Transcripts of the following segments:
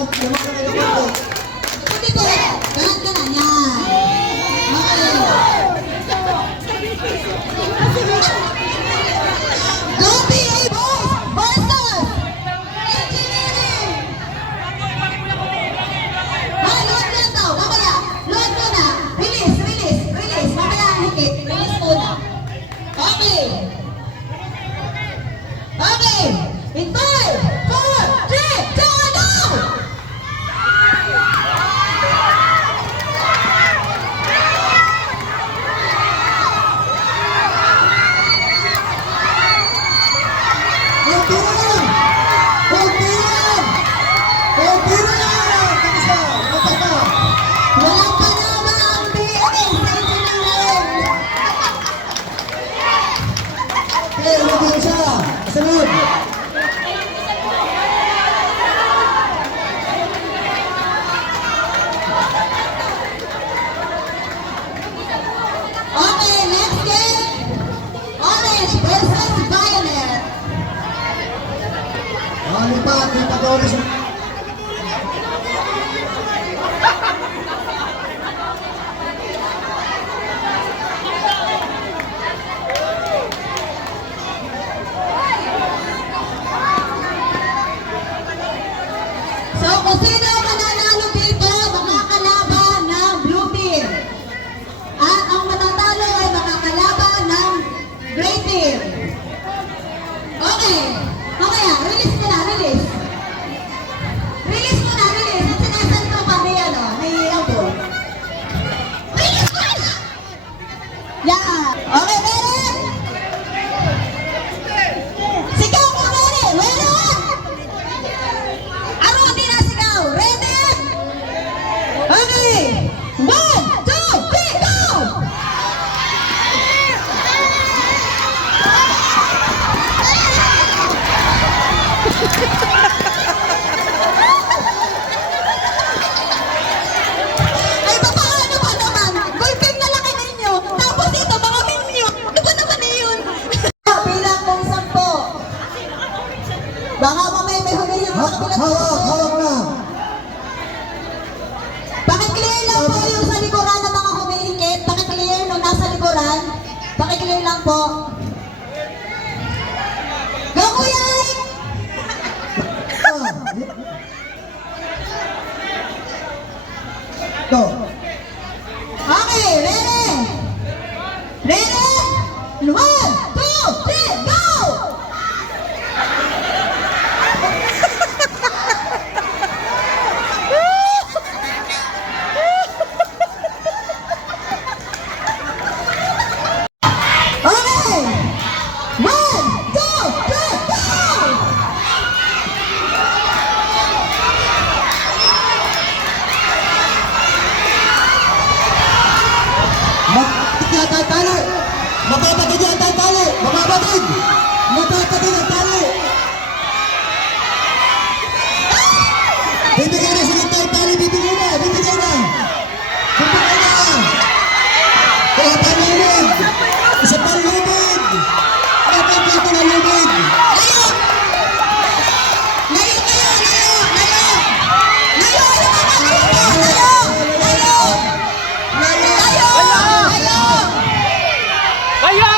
Dito, kanan ka na yan. Go PA boys versus engineering. Load na to, mamaya. Load mo na. Release. Mamaya ang higit. Release muna. Okay. In 5, 4, 3, 2, 1, go! Walang panama ang PA sa engineering. Okay, next game. Orange versus Violet. Lipat oras. So, kung sino ang mananalo dito, makakalaban ng blue team. At ang matatalo ay makakalaban ng gray team. Okay. Mamaya, release mo na, release. Release mo na, release. At sinasan ko pa, may elbow. Release mo na! Yan. Okay, ready? Sigaw ko, ready? Ready? Aro, di na sigaw. Ready? Okay. 1, 2, 3, go! Ay, paano ba naman? Golfing na laki ninyo. Tapos ito, mga minion. Ano ba naman na yun? Bilang kong 10. Baka mamaya may huli yung mga kabilang Hawak na. Pakiclear lang po yung sa likuran ng mga humihikit. Pakiclear nung nasa likuran. Pakiclear lang po. Go, Kuya! Go. Okay, ready? Ready? 1, 2, 3, go! Okay! 1, 2, 3, go! Matatid yata ang tali. Matatid yata ang tali. Mamamatid. Matatid ang tali. Bibigyan na sila ang tali. Bibigyan na. Bibigyan na. Bibigyan na. Kaya panlumid. Isa pang lumid. Kaya pang dito na lumid. Layo! Layo kayo! Layo! Layo! Layo! Layo! Layo! Layo! Layo!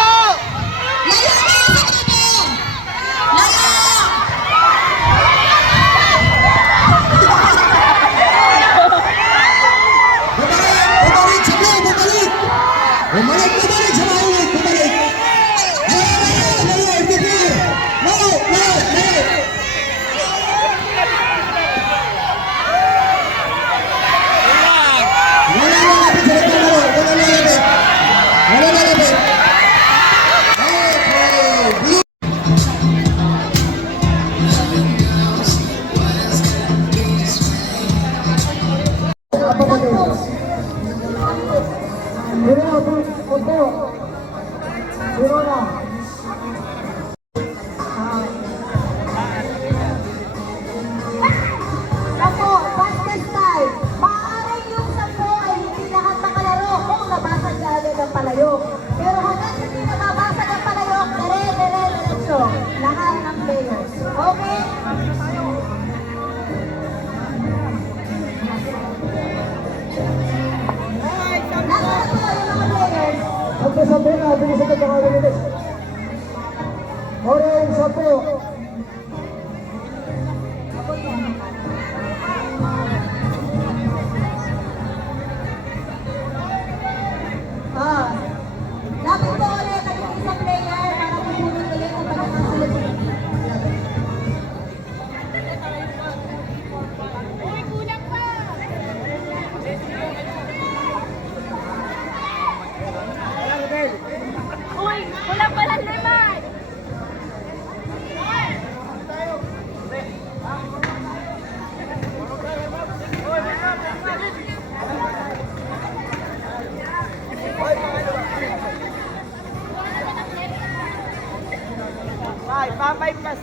Layo kayo sa tabi! Bena, bilisan ka mga kalinis. Orange, 10. Ah, lapit po ulit ang isang player para pupunod ulit ang pagkakasunod. Uy, wala pala naman! Five plus.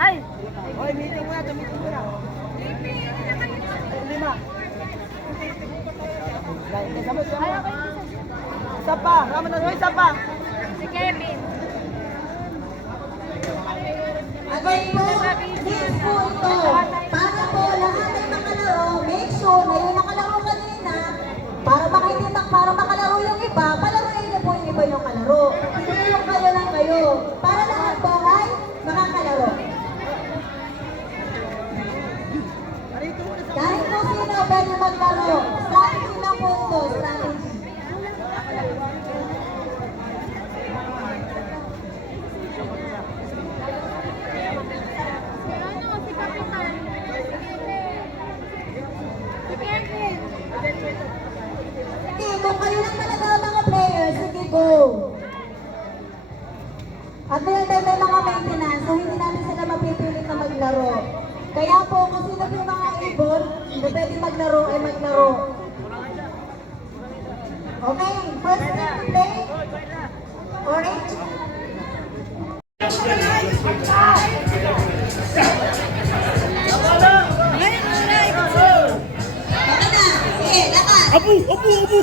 Ay! Hoy, meeting muna, meeting muna. Lima. Sama, sama. Ay, okay. Isa pa, rama na, hoy, isa pa. Si Kevin. Again po, yes po ito. Para po lahat ay makalaro, make sure na yung nakalaro kanina, para makalaro yung iba, palaruin niyo po yung iba yung kalaro. Hindi yung kayo lang kayo. Para lahat po ay makakalaro. Kahit po sino pwede maglaro. Strategy na po ito, strategy. Ano, si Kapitan. Si Kevin. Sige, kung kayo lang talaga ang mga players, sige, go! At may mga maintenance, so hindi natin sila mapipilit na maglaro. Kaya po, kung sino po yung mga ibon, hindi pwede maglaro ay maglaro. Okay, first team to play. Orange. Baka na, sige, lakas. Abu! Abu! Abu!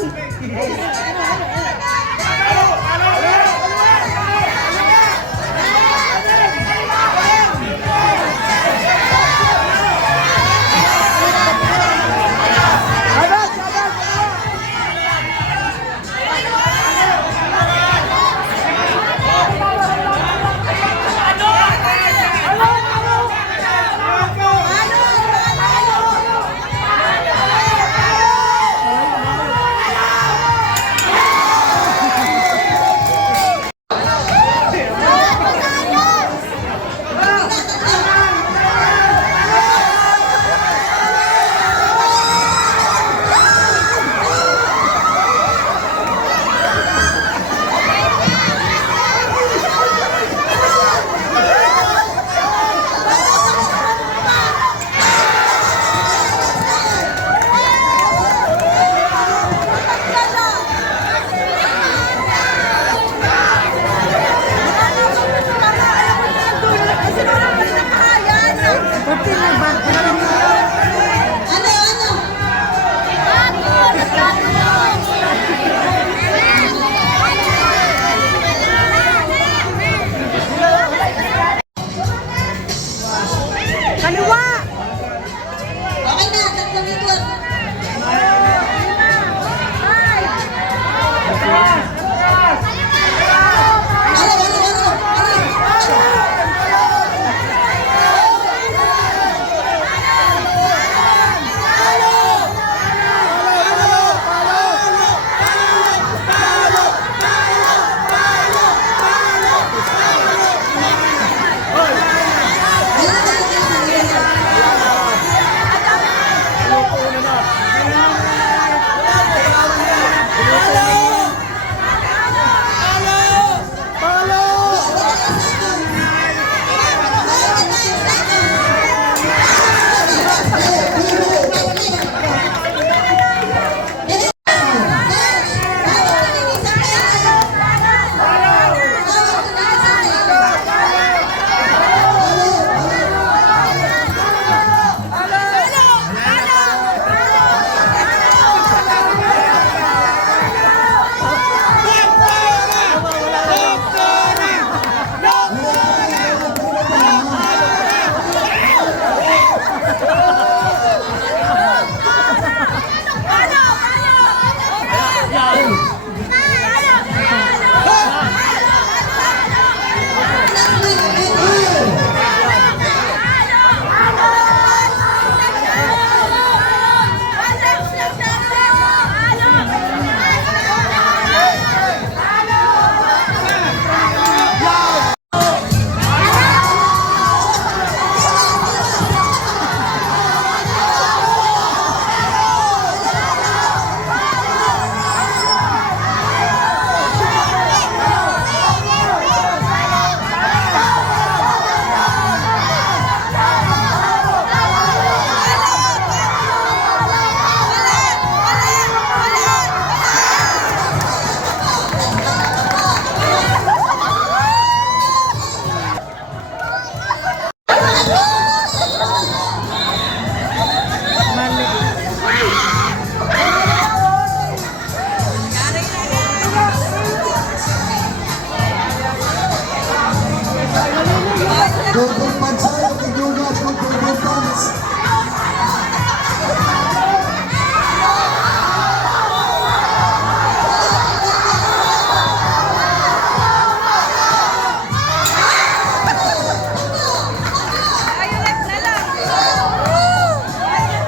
Golden Pansay, Tiglugas, Golden Pans.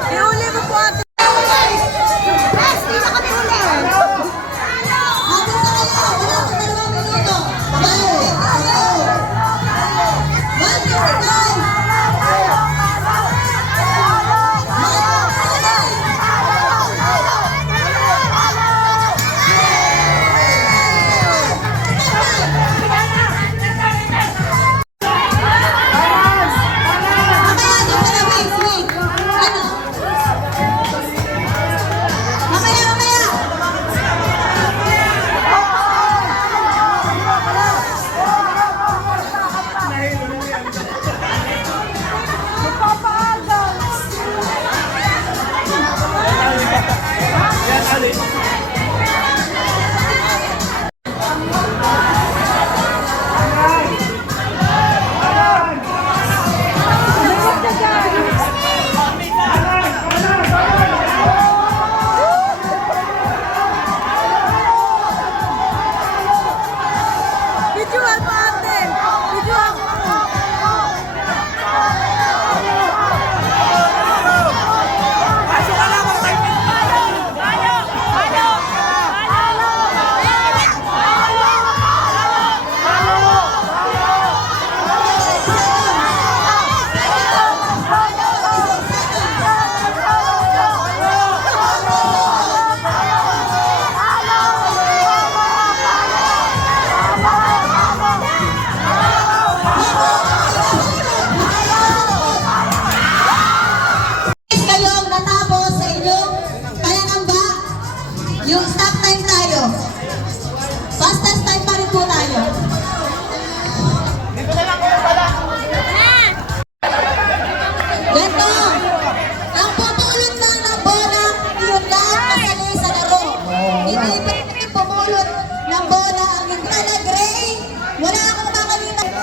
Iuli mo po ate. Best, di na kami huli. Hanggang sa kayo, wala akong 2 minuto. Bye! Go! 1:55. Mamaya doon pala, wait. Ano? Mamaya. Videoan mo ate. Videoan mo. Is kayong natapos sa inyong pananamba, yung stop time tayo. Fastest time pa rin po tayo. Ganto, ang pumulot lang ng bola, yun lang kasali sa laro. Hindi pwede pumulot ng bola ang hindi na gray. Wala akong makalimutan.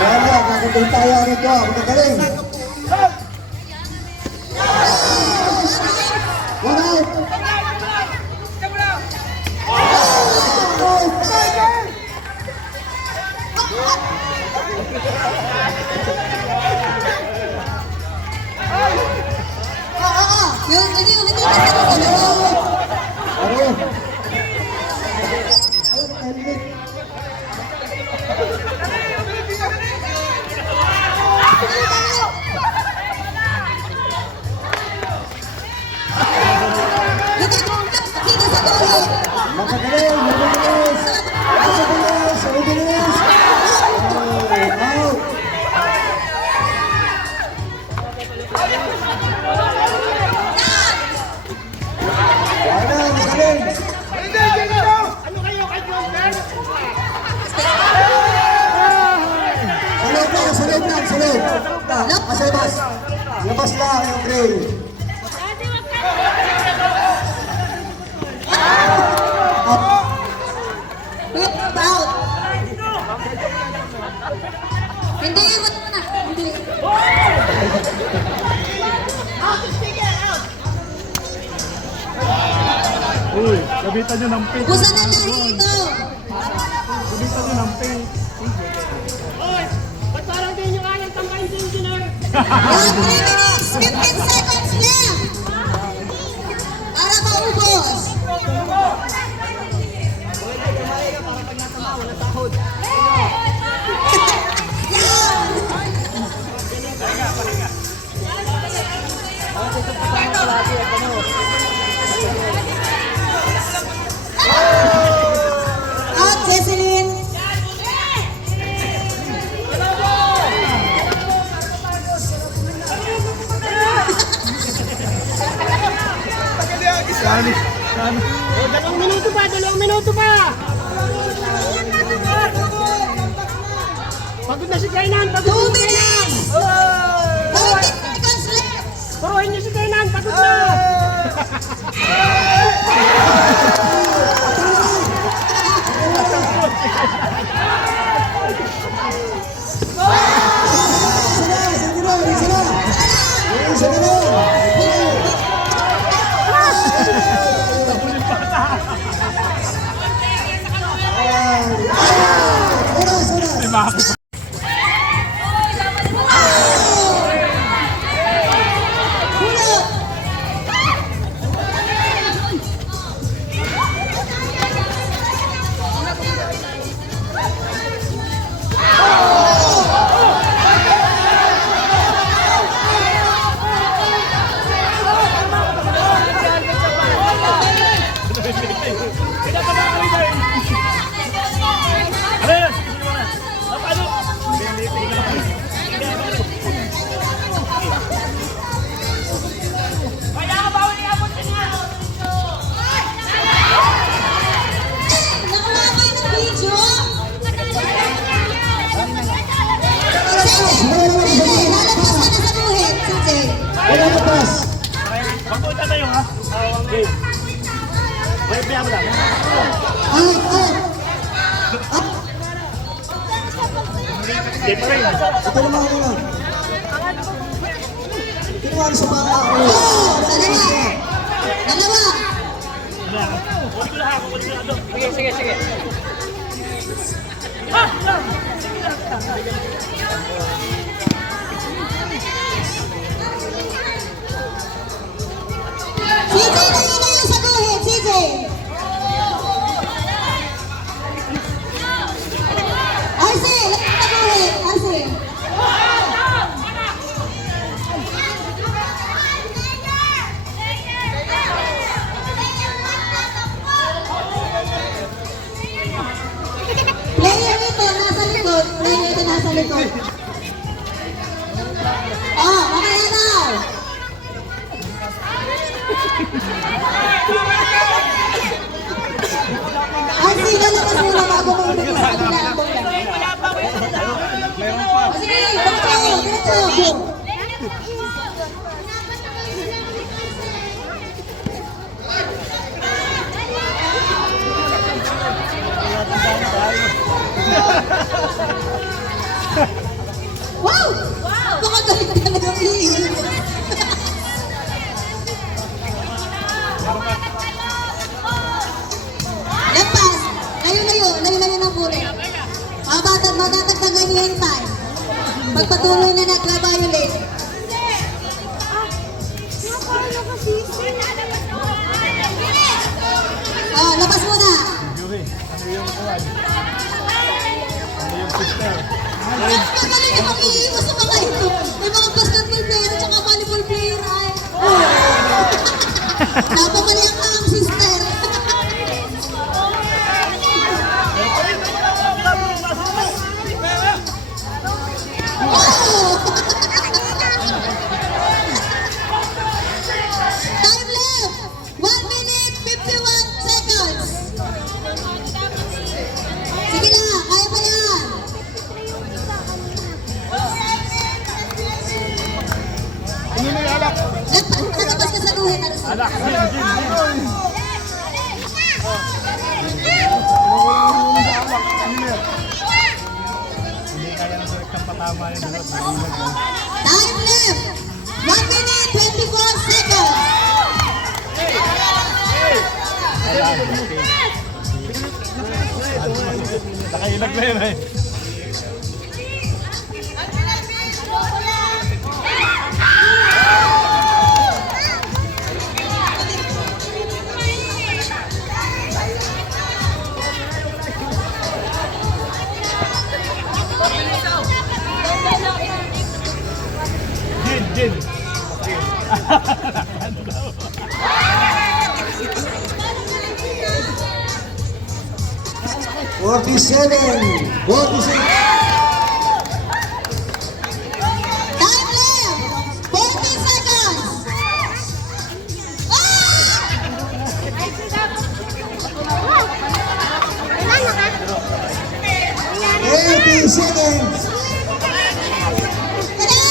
Wala, nakatay tayo rito. Magagaling. One out. Oo. Yung hindi ka sa laro. Ano? Dito sa dulo. Magagaling. Mabilis. Mabilis. Out. Wala, magaling. Sa loob. Sa labas. Labas lang yung gray. Wait, out. Hindi, wala na. Hindi. Uy, gabitan nyo ng pink. Kusa na lahi ito. Gabitan nyo ng pink. 1 minutes, 15 seconds left. Para maubos. Out, Jesselyn. Sani. Dalawang minuto pa. Pagod na si Kainan. 2 minutes. seconds left. Turuin niyo si Kenan, pagod na! Isa na lang. Oras. Nakalabay ng video. Lalabas ka na sa buhit, CJ. Wala na pass. Pagpunta tayo ha? Okay. Wait, biya mo lang. Hindi pa rin. Ito naman ako lang. Kinuha sa baka ako. Dalawa. Kunin ko lahat, kunin ko lahat. Sige. CJ na yun sa buhit, CJ. Arce, lapit sa buhit, Arce. Player ito, nasa likod. Player ito, nasa likod. Oh, mamaya daw. Arce, lalabas muna bago mo ulit sa kanila ang bola. O sige, diretso. Wow! Nakagalit ka na ng iiwan. Lampas! Layo ng bulit. Matatagdagan niya yung time. Pagpatuloy na nag-violet. Oh, labas muna. Yuri, ano yung kuwan? Ano yung sister? Magaling yung mag-iiwas sa mga ito. May mga basketball player at saka volleyball player ay. Napamali ang sister. Time left! 1 minute, 51 seconds. Sige na, kaya pa yan. Ano na yung alak? Nalabas ka sa guhit. Alak, gin. Hindi kaya ng direktang patama yung lahat. Time left! 1 minute, 24 seconds. Nakailag na yun eh. Gin. 47. Time left! 40 seconds. Seconds. Tara!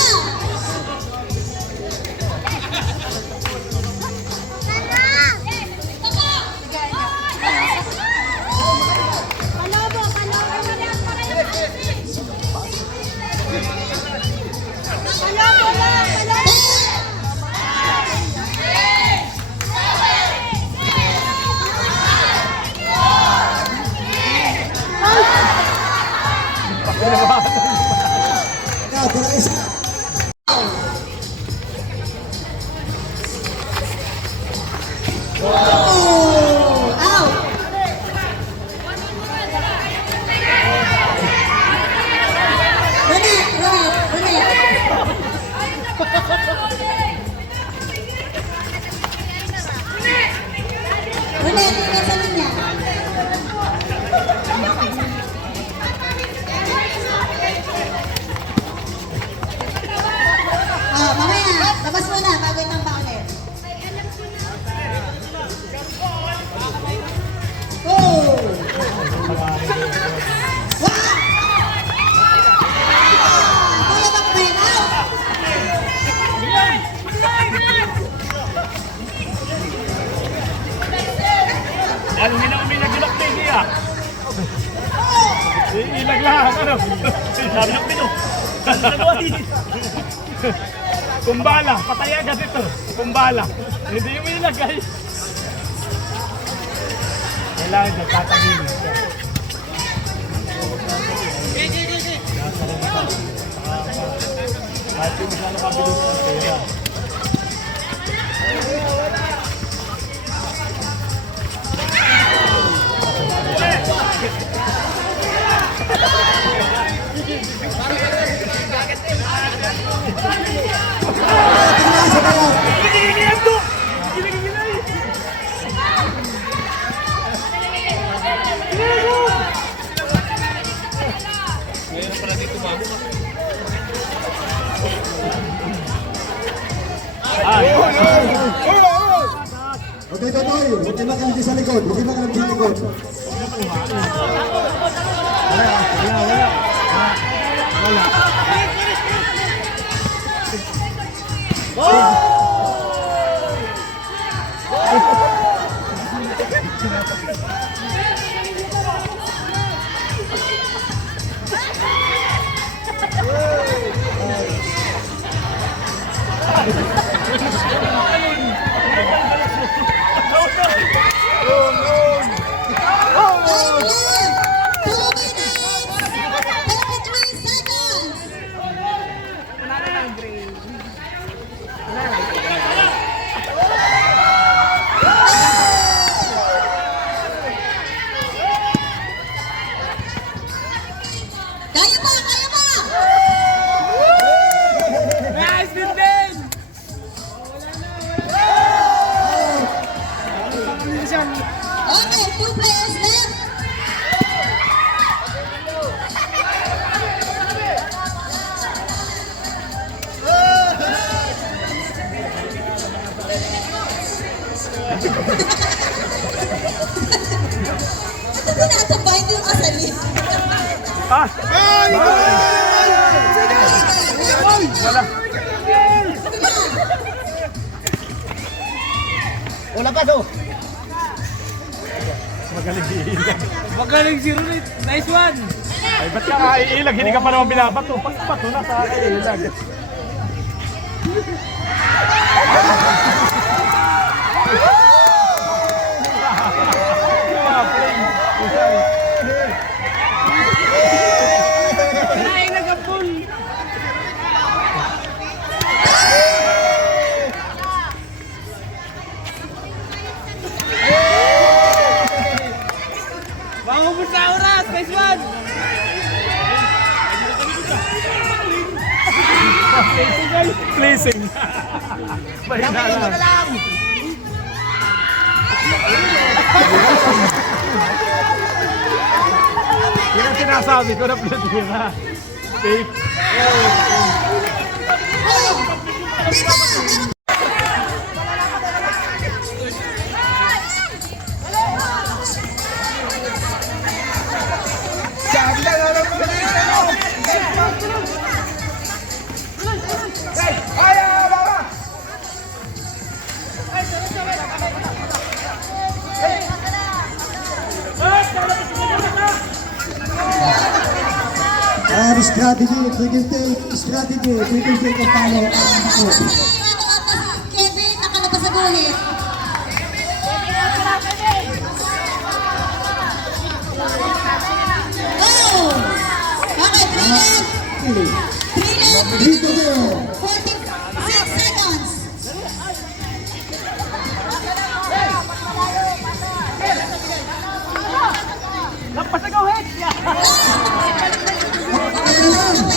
nilaglahan, ano? Sabi ng pino. Kumbala, patay agad ito. Kumbala. Hindi mo ilagay. Kailangan na tatagin. Kahit yung masyado kabilis ng pera. Tingnan sa bawah. Giniginihan to! Giniginihan! Okay, Totoy. Hindi makalabdi sa likod. Hindi makalabdi sa likod. Time left! 2 minutes! 33 seconds! Kaya pa! Kaya pa! Nice, Vincent! Okay, 2 players left. Ito tinatapay, hindi yung kasali. Ah! Wala. Wala pa, do. Magaling iilag. Magaling si Runit. Nice one. Ay, ba't ka kaiilag? Hindi ka pa naman binabato. Pagpato na sa kaiilag. Kinain na gapon. Mangubos na oras. Nice one. Placing. Mahina lang. Yan ang sinasabi ko na platira. Okay. Strategy, we can take strategy, we can take a follow. Kevin, nakalabas sa guhit. Go! Okay, 3 left. 3 left. Dito mo. 46 seconds. Lampas na gawin! Meron pa.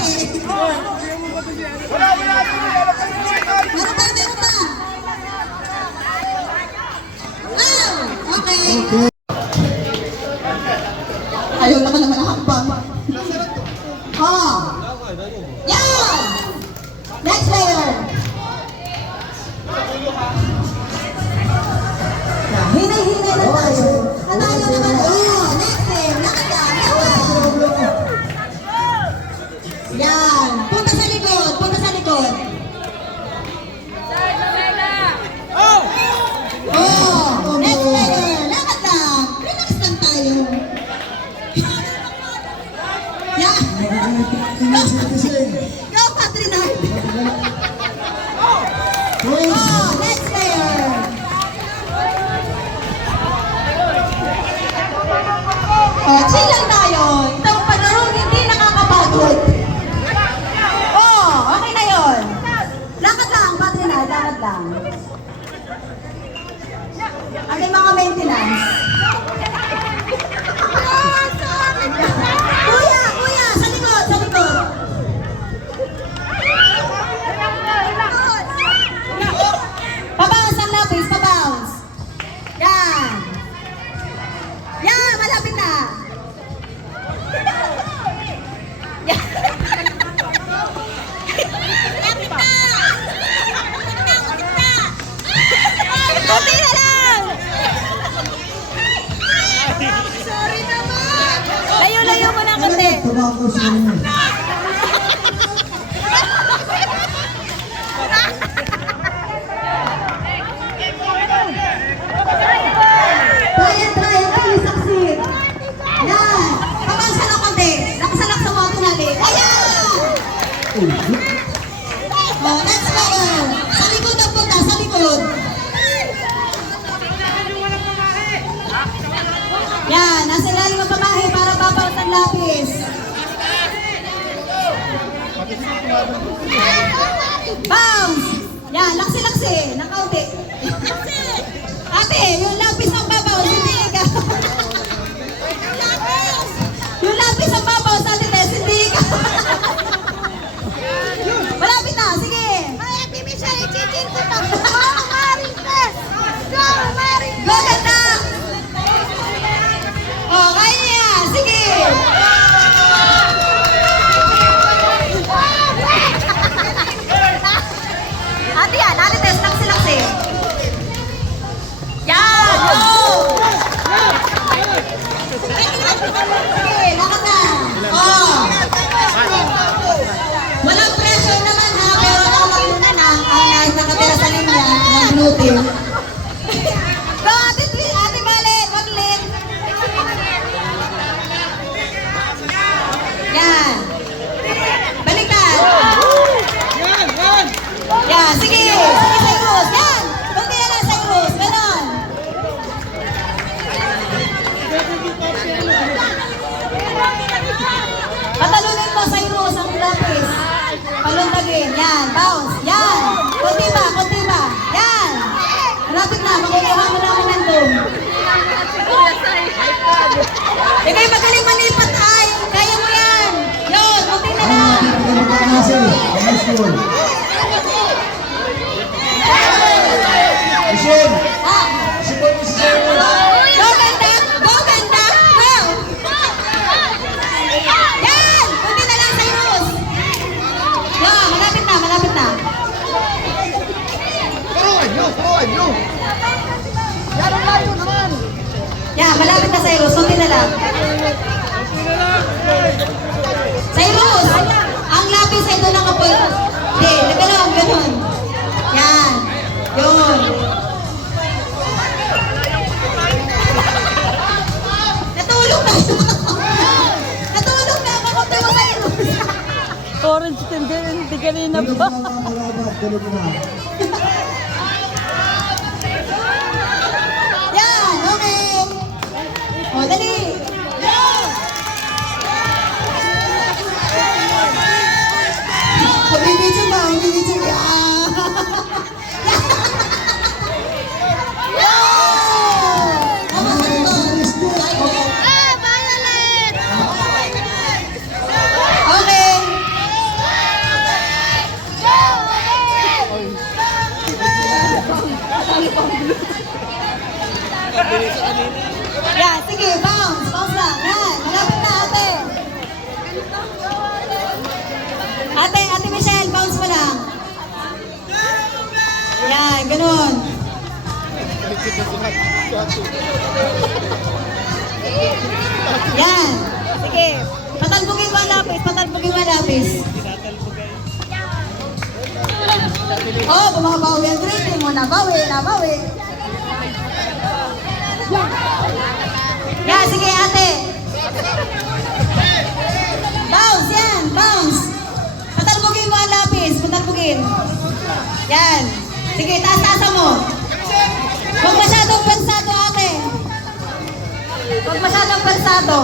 Oh, okay. Ayaw naman ang hakbang. Oh. Yan! Next player. Hinay-hinay na tayo. Natalo naman. Oh, next team. Yan. Punta sa likod. Punta sa likod. Oh, next player. Lakad lang. Relax lang tayo. Go, Patrinard! Chris. Oh, next player! Oh, chill lang tayo. Itong paglaro hindi nakakapagod. Oh, okay na yun. Lakad lang, Patrinard, lakad lang. Ano yung mga maintenance? Kuya, kuya, sa likod, sa likod. Pabounce ang lapis, pabounce. Yan. Yan, malapit na. Yan. Malapit na. Kunti na lang. Sorry naman. Layo-layo mo na kunti. Tumako sa inyo. Try and try until you succeed. Yan. Pabansa lang konti. Nakasalak sa mga tunali. Ayan! Oh, next player. Sa likod ang punta, sa likod. Yan, nasa ilalim ng pamahe para babawas ang lapis. Bounce! Yan, laksi-laksi. Ng kaunti. Ate, yung lapis ang babaw, hindi ka. Yung lapis ang babaw sa atin, hindi ka. Malapit na, sige. Ate Michelle, i-chill ko to. Go, Marites! Go, Marites! Go, ganda. Oh, kaya niya, sige. Ate yan, ate test, laksi-laksi. Yan, go. Sige, lakad na. Oh. Walang pressure naman ha, pero kamakunan na ang nakatira sa linya ng gluten. Go, ate, ate Balen, wag late. Yan. Baliktad. Yan, sige. Sige, Cyrus. Yan. Kunti na lang, Cyrus. Ganon. Patalunin mo, Cyrus, ang lapis. Palundagin. Yan, bounce. Yan. Kunti ba, kunti ba. Yan. Malapit na, makukuha mo na ang momentum. Ika'y magaling malipat ay. Kaya mo yan. Yun, kunti na lang. Kasi, high school. Michelle, Ah. support mo si Sarah. Go, ganda. Go, ganda. Go. Yan. Kunti na lang, Cyrus. Yan, malapit na, malapit na. Yan, malapit na, Cyrus. Kunti na lang. Cyrus, ang lapis ay doon nakapoy. Hindi, nagalaw, ganun. Yan. Yun. Natulog na. Natulog na. Kakunti mo, Cyrus. Orange hindi kanina Tulog pa. na mga kalaban, tulog na. Yan, okay. O, dali. Bibidyo ba? Bibidyo ba? Ah, Violet! Okay. Yan, sige, bounce. Bounce lang. Yan, malapit na, ate. Ate Michelle, bounce mo lang. Yan, ganun. Yan. Sige. Patalbugin mo ang lapis. Patalbugin mo ang lapis. Oh, bumabawi ang grade mo. Nabawi, nabawi. Yan, sige ate. Bounce, yan. Bounce. Yan. Sige, taas-taasa mo. Huwag masyadong pansado, ate. Huwag masyadong pansado.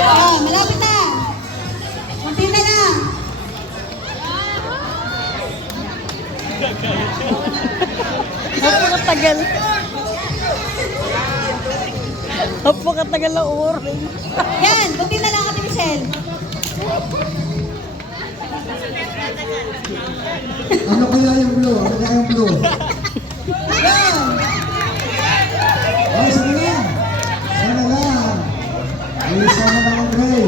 Oh, malapit na. Kunti na na. Napakatagal. Napakatagal na orange. Yan, kunti na lang, Ate Michelle. Ano kaya yung blue? Ano kaya yung blue? Yan. Ay, sana lang. Sana lang. Ay, sana lang ang gray.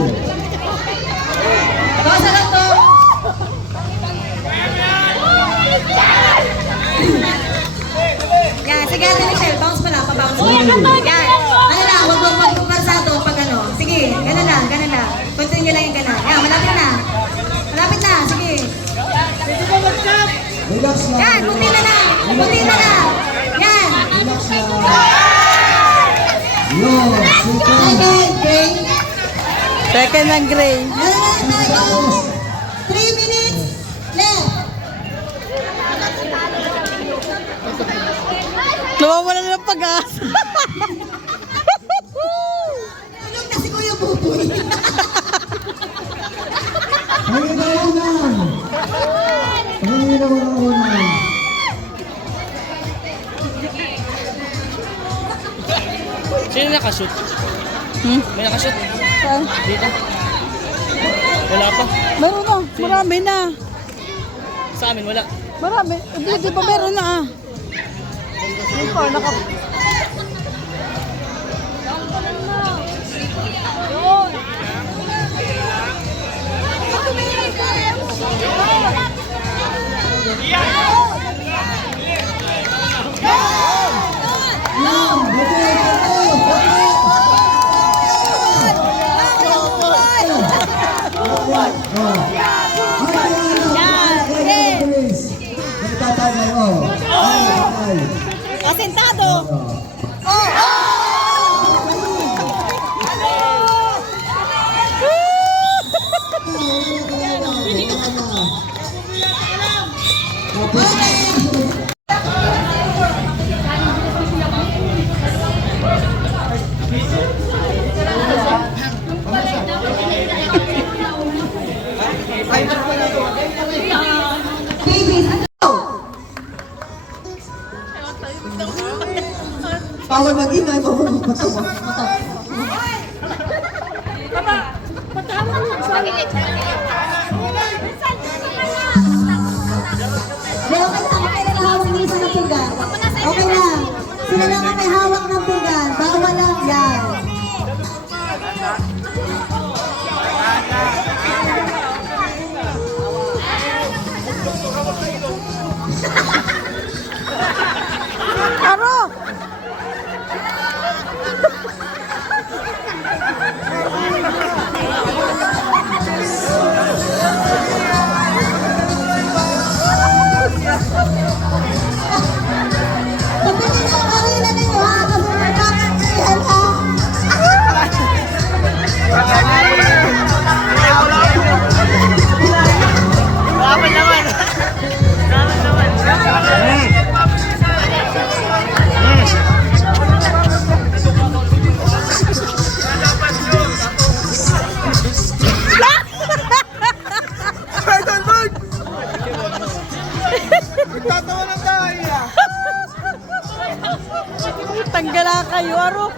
Bawasa lang to. Yan, sige Ate Michelle, bounce pa lang, pa-bounce pa lang. Yan, ano lang, wag parsado pag ano. Sige, gano'n lang. Continue lang yung gano'n. Yan, malapit na. Malapit na, sige. Relax lang. Yan, kunti na lang. Yan. Relax lang. Yun, sige. Okay, Gray. Second ng gray. Ano na tayo? 3 minutes left. Nawawala na ng pag-asa. Tulog na si Kuya Buboy. Ay, naunan. Ay, naunan. Sino nakashoot? May nakashoot? Saan? Dito. Wala pa. Meron na. Marami na. Sa amin, wala. Marami. Di ba meron na ah? Hindi pa, Asentado. Bawal mag-ingay, bawal magpatawa. Okay na hawak ng isa ng pinggan. Okay na. Sila lang ang may hawak ng pinggan. Bawal lang yan. Aro! Pagpili na ang karina ninyo ha. Kasi nakakasihan ha. Tanggala kayo, aro.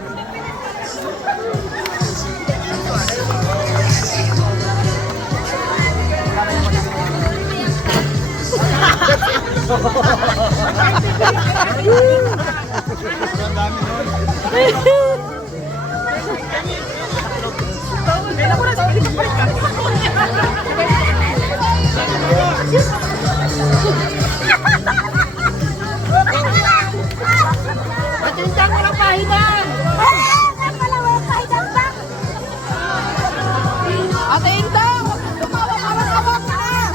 Ate Indang! Tumawa-tawa-tawa ka na!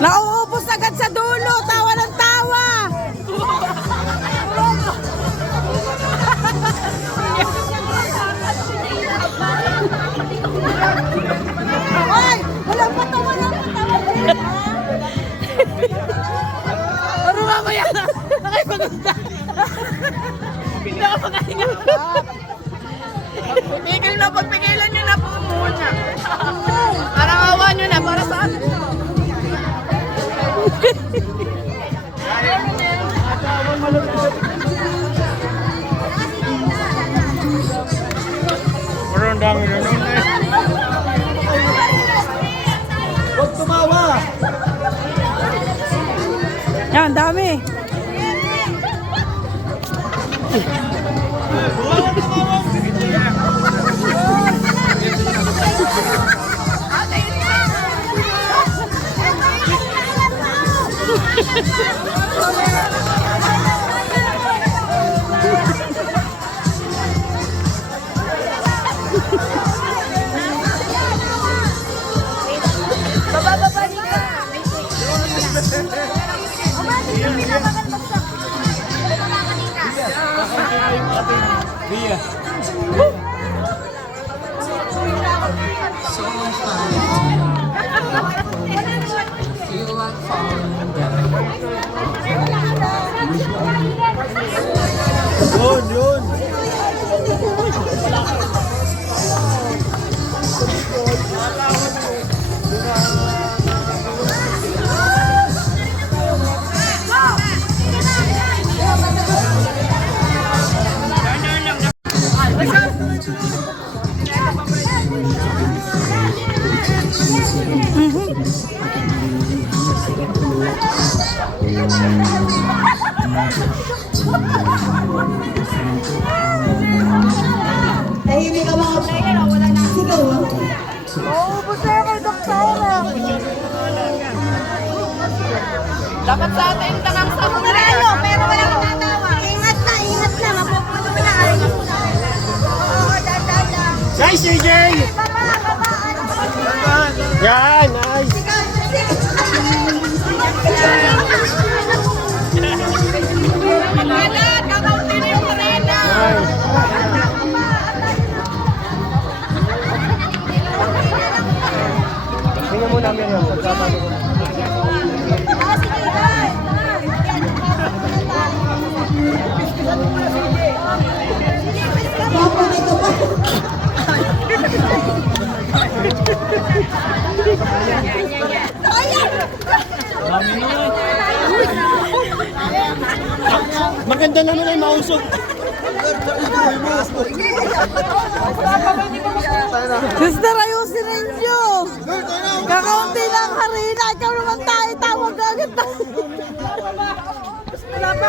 Nauubos agad sa dulo! Tawa ng tawa! ano, pagpigilan nyo na po muna. Parang awa nyo na, para sa atin. Pero ang dami na nun eh. Huwag tumawa. Yan, dami. Yun, yun. Tahimik ka mga sigaw. Oo, busa kay doktora. Dapat sa atin, tangang sa Malayo, pero wala kang tatawa. Ingat na. Mapupuno mo na. Oo, dadan lang. Nice, AJ! Yan, nice! Wala, kakaunti na yung karena. Tingnan mo namin yun. Pagkatago ko. Papa, ito pa. Maganda naman ay mausog. Sister, ayusin ninyo. Kakaunti lang harina. Ikaw naman tayo. Tawag agad na. Wala pa.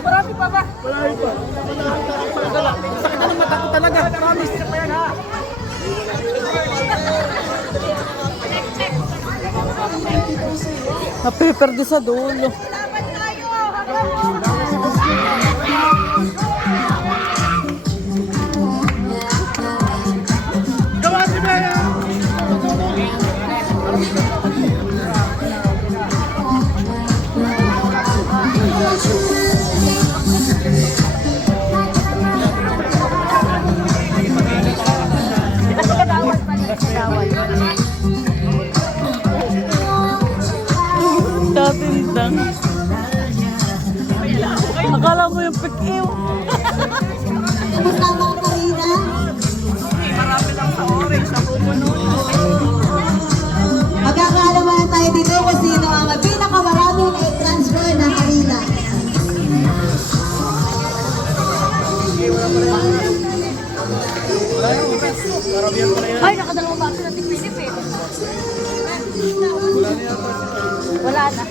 Marami pa ba? Marami pa. Sakit na mata ko talaga. Promise. Napiperde sa dulo. Gawa si Bea! Tatindang. Akala mo yung pikiw. Kumusta ang mga Karina? Marami lang sa orange. Napupuno. Magkakaalaman tayo dito kung sino ang pinakamaraming transfer na Karina. Ay, nakadalawang baso na tigpilip eh. Wala na.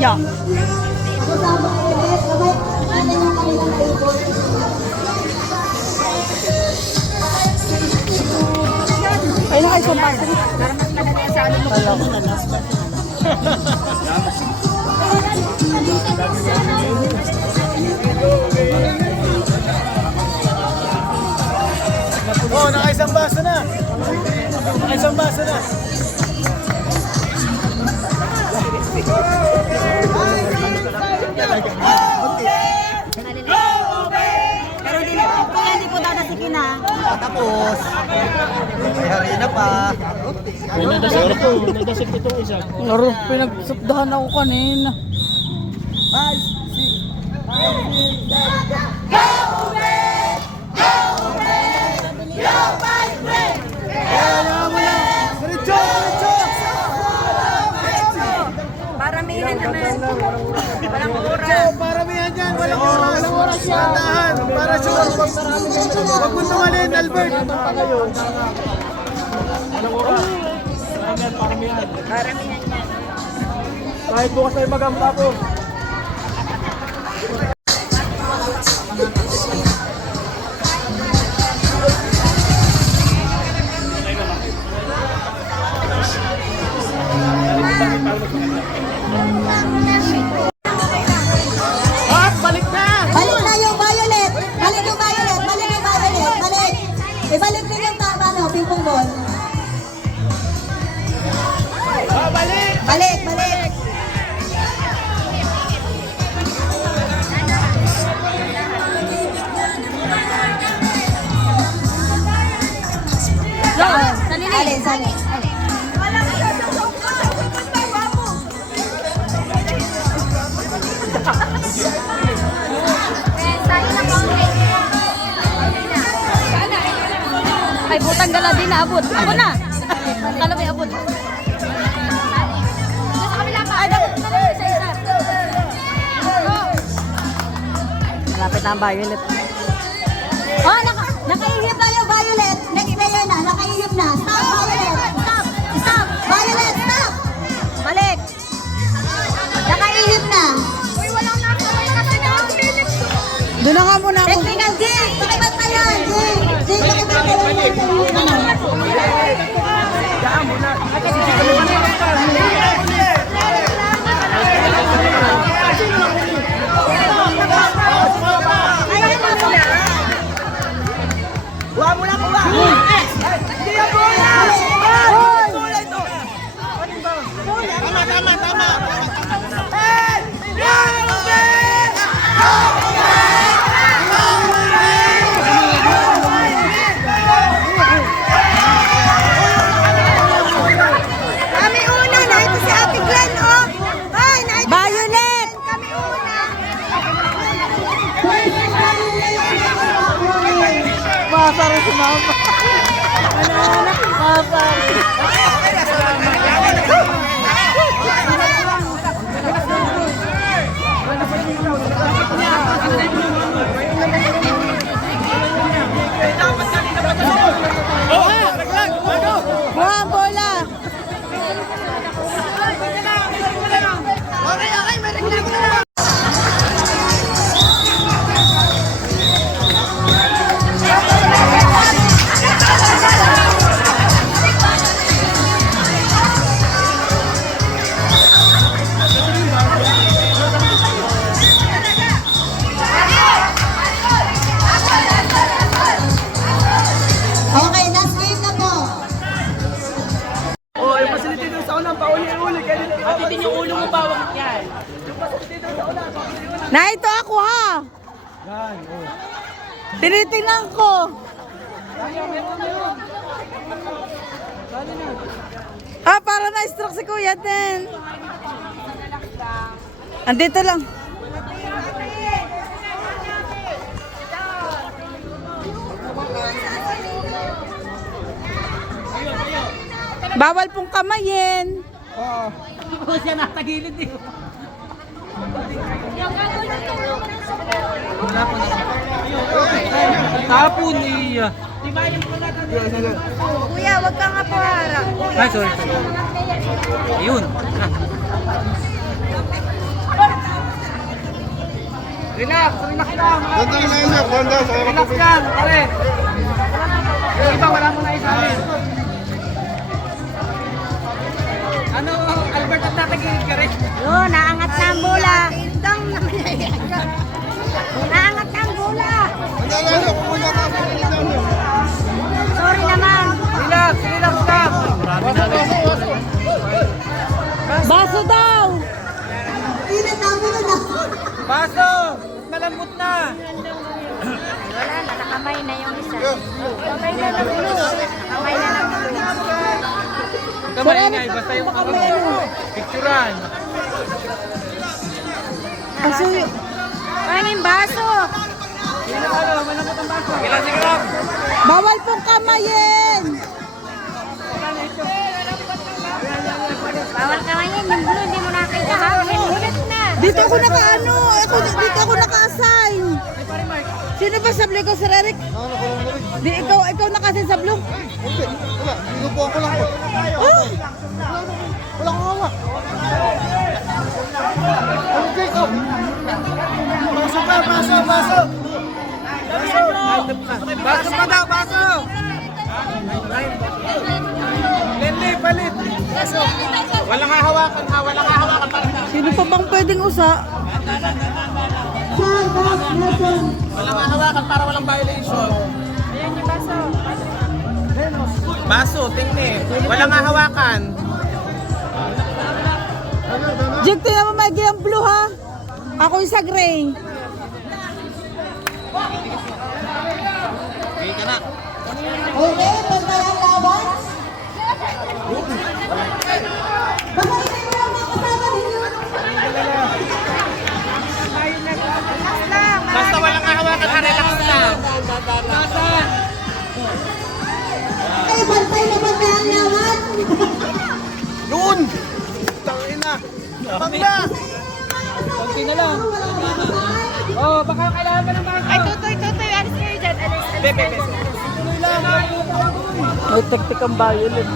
Yeah. Kasama ko ulit, kamay, ano yung kanilang table? Ay, nakaisang baso. Oh, nakaisang baso na. Nakaisang baso na. Pero hindi po dadasikin ha. Tapos, may harina pa. Nadasip itong isa. Laro, pinagsapdahan ako kanina. Paramihan naman. Walang oras. Paramihan yan, walang oras. Sandahan, para sure. Huwag mo tumalin, Albert. Paramihan. Paramihan yan. Kahit bukas ay magamba po. Balik na yung violet. Balik yung violet. Balik yung violet. Balik. Ibalik din yung ping-pong ball. Balik, balik. Salin, salin. Ay, butang gala din na abot. Ako na. Kala may abot. Ay, dapat na lang isa-isa. Malapit na ang violet. Oh, nakaihip na yung violet. Next player na, nakaihip na. Stop, violet. Stop. Stop. Violet, stop. Balik. Nakaihip na. Doon na nga muna ako. Technical G. Pakibat kayo. G, pakibat kayo. Kami una, na ito si Ate Glenn, oh. Ay, na ito Violet! kami una. Masar si mama. Anak-anak, masar. Buha ang bola. Okay, last game na po. Oh, yung facility doon sa unang pauli-uli. At hindi yung ulo mo bawang yan. Na ito ako ha. Tinitingnan ko. Ah, para na-stroke si Kuya din. Andito lang. Bawal pong kamayin. Tapon niya. Kuya, wag ka nga puharap. Ay, sorry. Ayun. Relax, relax lang. Relax lang, pare. Yung iba, wala mo na isabi. Ano, Albert, at tatagilid ka rin? Yo, naangat na ang bola. Indang naman. Naangat na ang bola. Sorry naman. Relax, relax lang. Baso daw. Init na mo na. Paso, malambot na. Wala na, nakamay na. na yung isa. Kamay na ng blue. Kamay na ng blue. Kamay ingay, basta yung picturean. Kasi, Pangin baso. Ilan siguro? bawal pong kamayin. Bawal ka yan. Yung blue, hindi mo nakita ha. Ulit na. Dito ako naka-ano, dito ako naka-assign. Sino ba sablay ko, Sir Eric? Di, ikaw naka-assign sa blue? Hindi, wala. Inupuan ko lang po. Oh! Wala kang hawak. Ano, Jacob? Baso pa, baso, baso. Baso pa daw, baso! Lenny, palit! Walang hahawakan ha, walang hahawakan para sa... Sino pa bang pwedeng usa? Walang hahawakan para walang violation. Ayan yung baso. Baso, tingni. Walang hahawakan. Jig, tingnan mo maigi ang blue ha. Ako yung sa gray. Okay, pantay ang laban. Baka hindi mo lang makasama ninyo. Basta walang hahawakan ha, relax lang. Ay, pantay na pantay ang laban. Doon! Tangina! Pagda! Konti na lang. Oh, baka kailangan pa ng bangka. Ay, tutoy. Alis kayo dyan. Alis. Bebe. May tektik ang violin.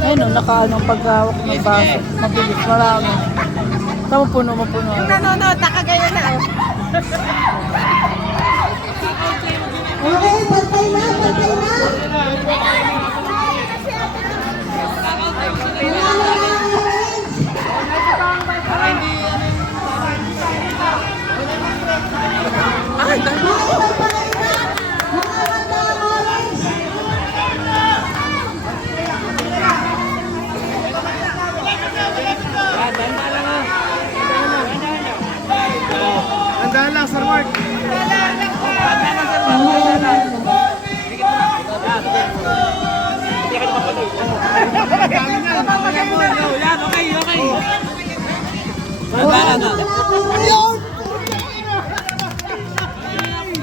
Ayun o, nakaano ang paghawak ng baso. Mabilis, marami. Tama puno. Nanonood, nakagaya na. Okay, pantay na, pantay na. Andahan lang, Sir Mark. Yan, okay.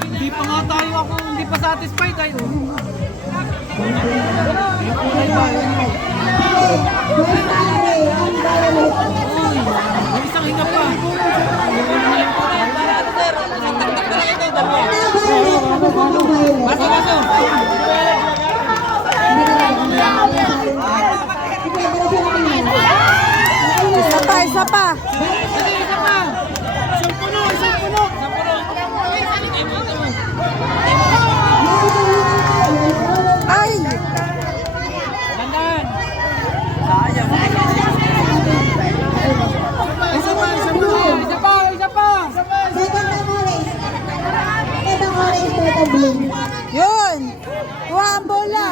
Hindi pa nga tayo hindi pa satisfied tayo. May isang hinga pa. Baso. Isa pa. Isang puno. Ay! Dandan. Sayang. Isa pa. Second ang orange. Second ang orange, second blue. Yun! Kuha ang bola.